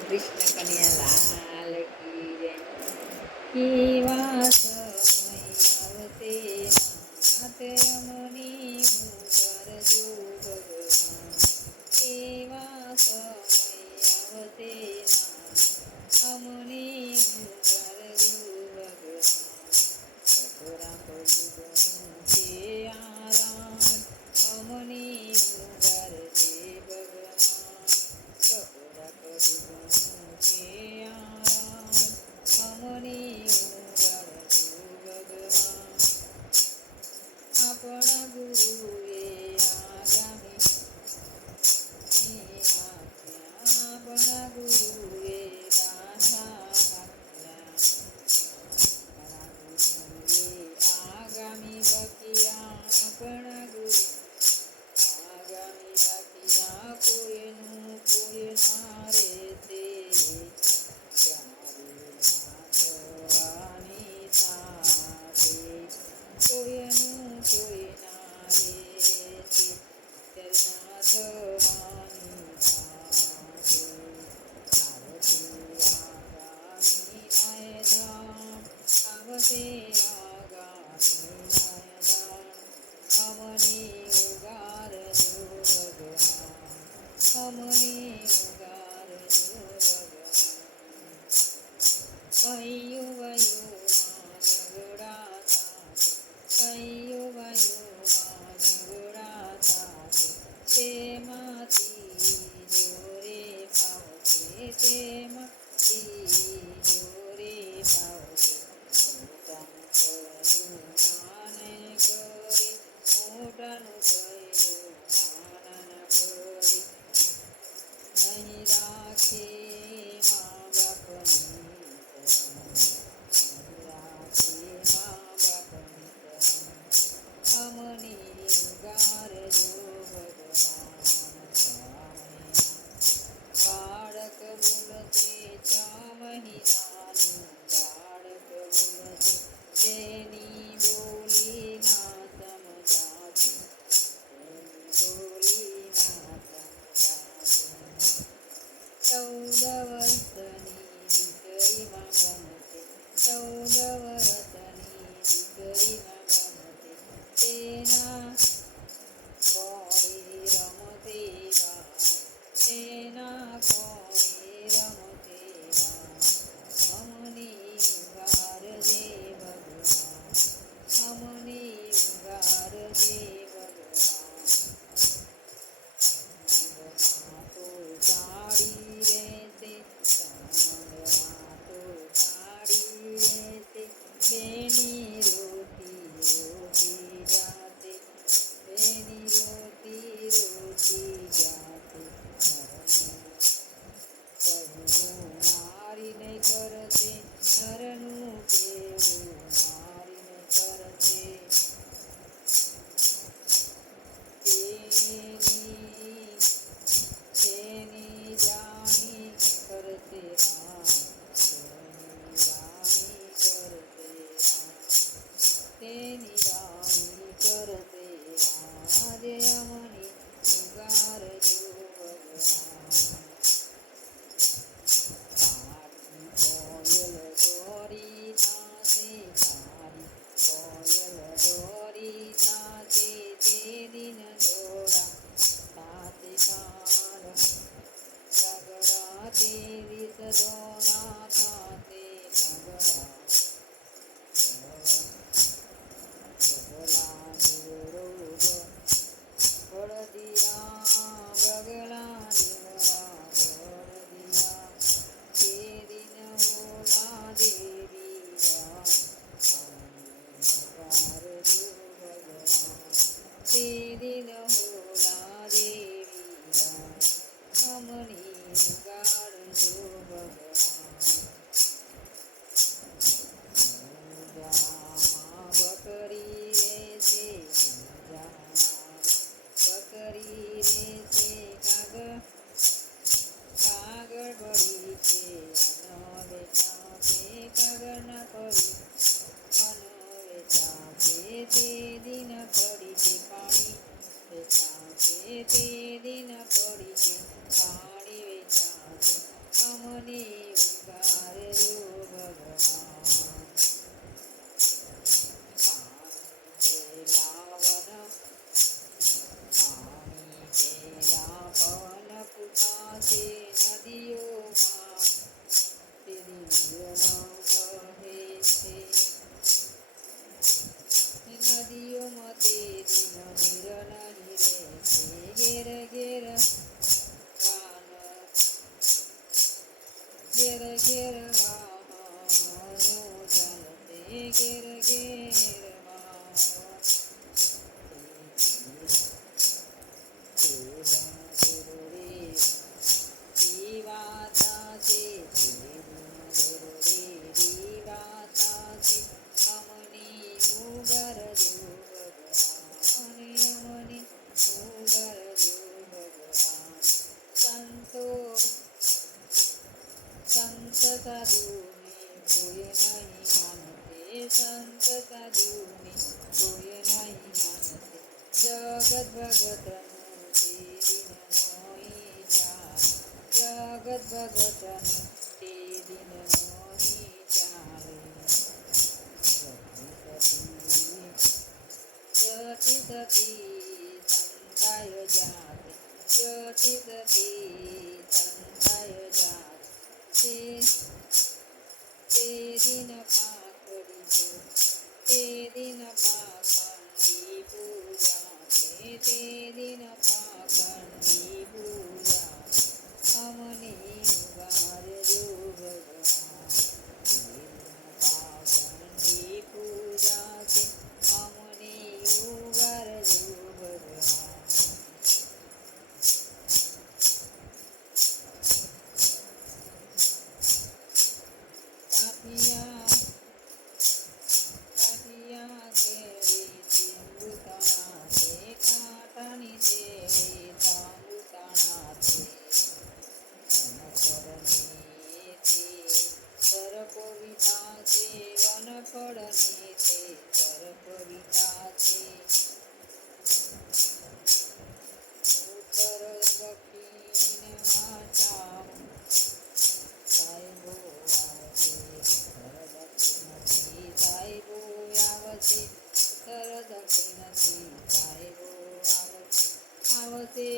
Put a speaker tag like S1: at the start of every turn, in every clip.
S1: కృష్ణ కన్యా లాలకి ભગત જગત ભગતન તે દિન મોની ચાલે સતી સતી સંતાય જાતે સતી સતી લાગે તે પર કવિતા છે ઉપર લખીને વાંચા સાહેબો આવશે સાહેબો આવશે તર દક્ષિણથી સાહેબો આવશે આવશે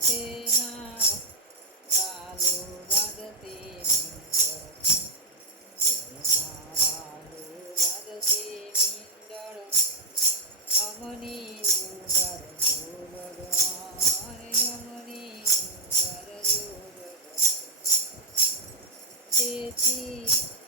S1: તેના વાલો વાગતે તેના વાલો વાગતે મિંદળ અમની ઉગર જો ભગવાન અમની ઉગર જો